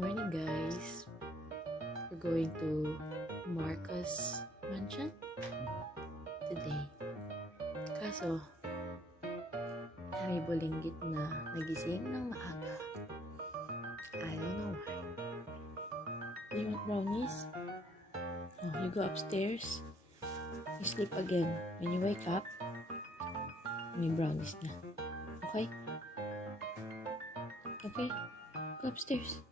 Morning guys, we're going to Marcos Mansion today. Kaso, may bulinggit na nagising ng maaga. I don't know why. Do you want brownies? Oh, you go upstairs. You sleep again. When you wake up, may brownies na. Okay? Okay? Go upstairs.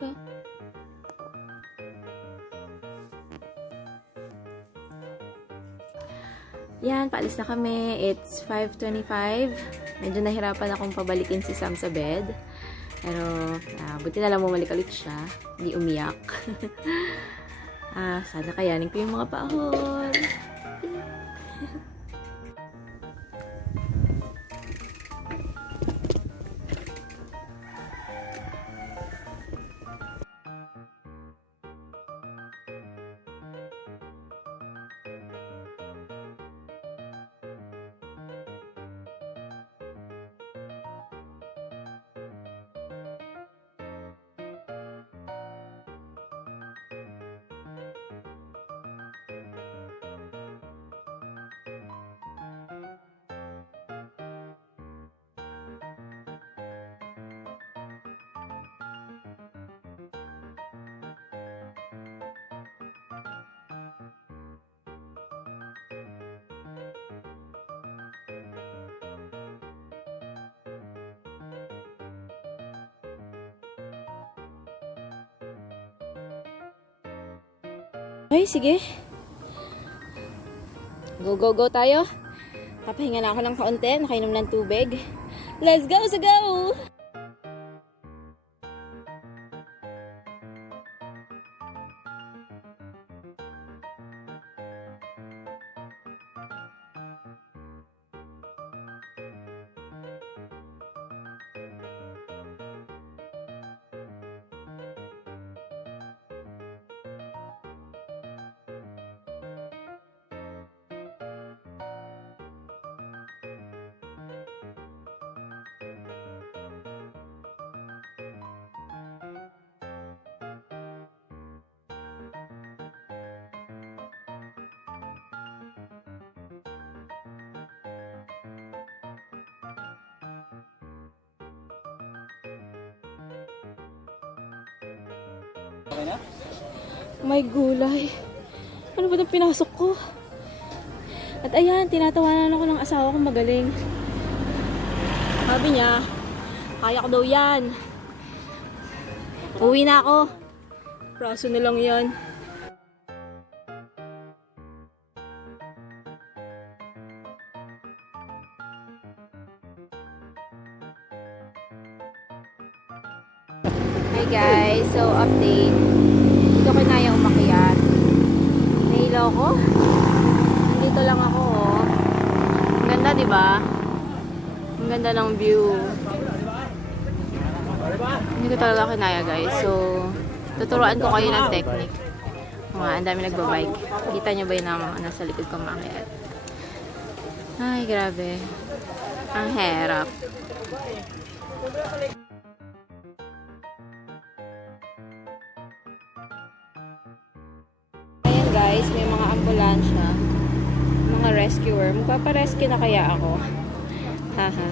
Go. Yan, paalis na kami. It's 5:25. Medyo nahirapan akong pabalikin si Sam sa bed. Pero, buti na lang bumalik ulit siya. Hindi umiyak. Sana kayanin ko yung mga paahon. Okay, sige. Go, go, go tayo. Papahinga na ako ng kaunti. Nakainom ng tubig. Let's go, so go! May gulay. Ano ba itong pinasok ko? At ayan, tinatawanan ako ng asawa ko magaling. Sabi niya, kaya ko daw yan. Uwi na ako. Praso na lang yan. Hi guys, so update. Dito ko na yung umakyat. Nahilaw ko. Nandito lang ako, oh. Ang ganda, di ba? Ang ganda ng view. Hindi ko talaga kinaya, guys. So, tuturuan ko kayo ng technique. Ang dami nagbabike. Kita nyo ba yung nasa likod ko umakyat? Ay, grabe. Ang hirap. Guys, may mga ambulansya, mga rescuer. Magpaparescue na kaya ako. Haha.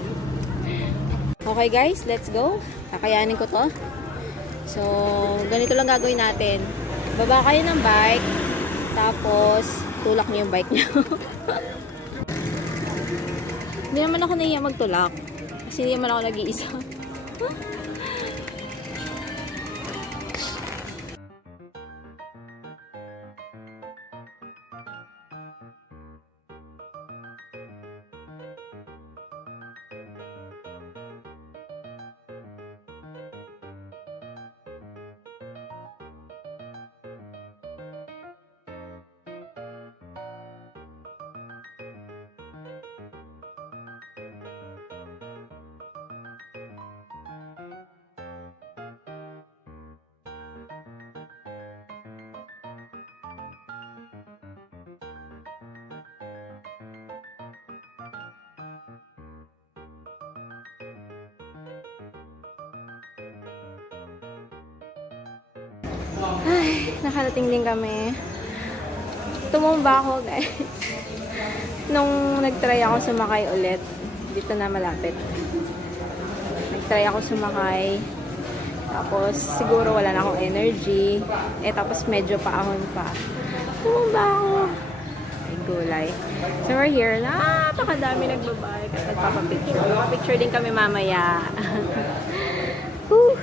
Okay guys, let's go. Kakayanin ko to. So, ganito lang gagawin natin. Baba kayo ng bike, tapos tulak niyo yung bike niyo. Hindi naman ako nahiya magtulak. Kasi hindi naman ako nag-iisa. Ay, nakarating din kami. Tumumba ako, guys. Nung nagtry ako sumakay ulit, dito na malapit. Nagtry ako sumakay. Tapos, siguro wala na akong energy. Tapos medyo paahon pa. Tumumba ako. Ay, gulay. So, we're here. Napakadami nagbabike at nagpapapicture. Magpapicture din kami mamaya. Whew.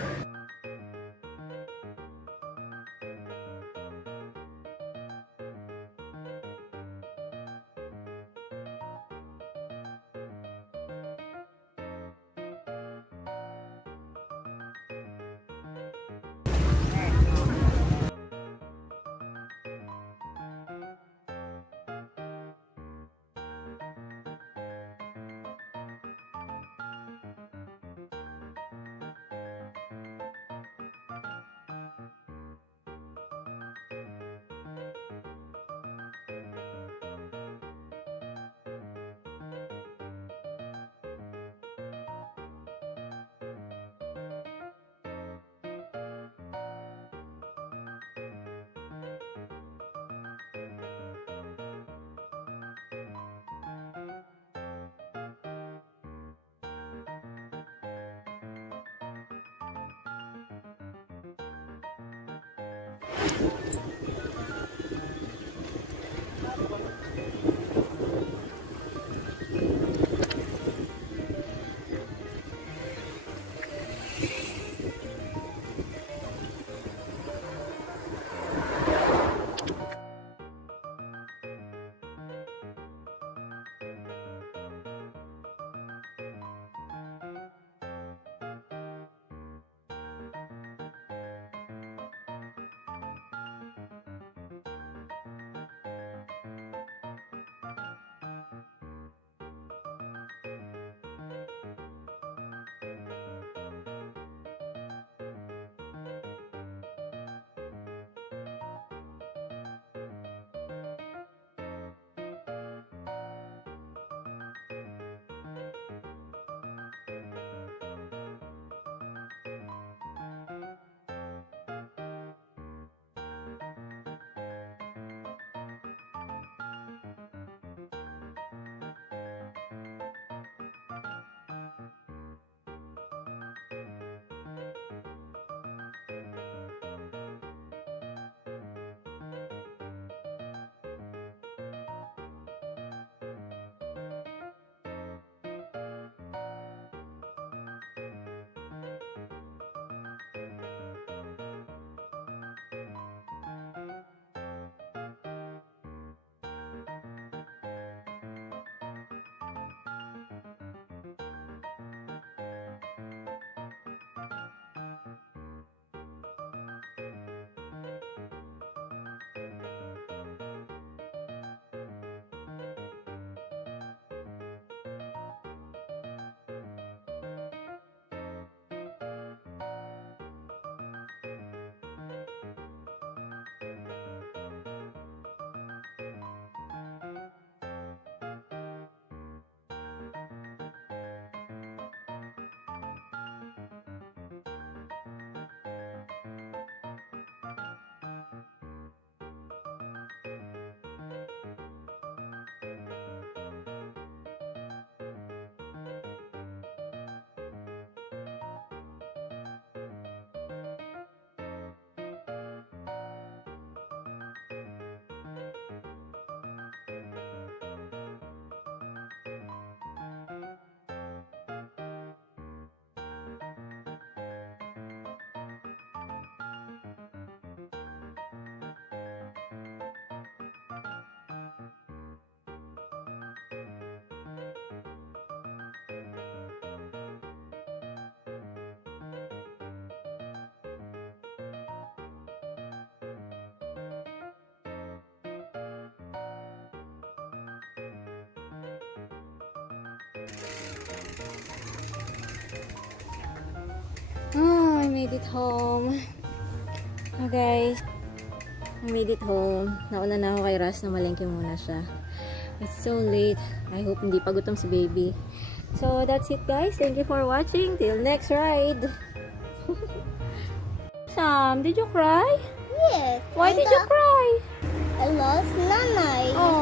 Oh, I made it home. Oh, guys. I made it home. Nauna na ako kay Ras na malengke muna siya. It's so late. I hope hindi pa gutom si baby. So, that's it, guys. Thank you for watching. Till next ride. Sam, did you cry? it. Why did you cry? I lost Nanay. Oh,